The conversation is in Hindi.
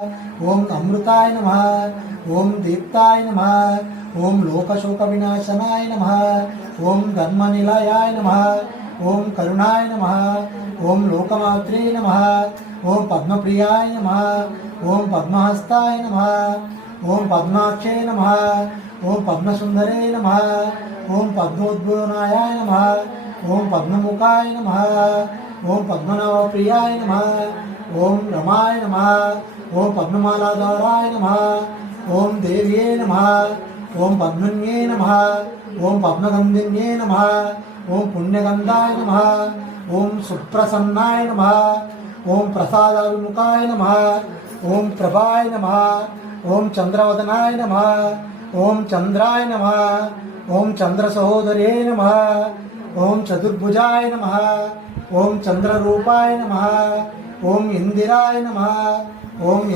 ओम अमृताय नमः, ओम दीप्ताय नमः, ओम लोकशोकविनाशनाय नमः, ओम धर्मनिलयाय नमः, ओम करुणाय नमः, ओम लोकमात्रे नमः, ओम पद्मप्रियाय नमः, ओम पद्महस्ताय नमः, ओम पद्माक्षे नमः, ओम पद्मसुंदरे नमः, ओम पद्मोद्भवनाय नमः, ओम पद्ममुखाय नमः, ओम पद्मनाभप्रियाय नमः, ओम रमाय नमः, ओम पद्ममालाधाराय नमः, ओम देव्ये नमः, ओम पद्मन्ये नमः, ओम पद्मगंधिन्ये नमः, ओम पुण्यगंधाय नमः, ओम सुप्रसन्नाय नमः, ओम प्रसादाभिमुखाय नमः, ओम प्रभाय नमः, ओम चंद्रवदनाय नमः, ओम चंद्राय नमः, ओम चंद्रसहोदर्ये नमः, ओम चतुर्भुजाय नमः, ओम चंद्ररूपाय नमः, ओम इंदिराय नमः, ओम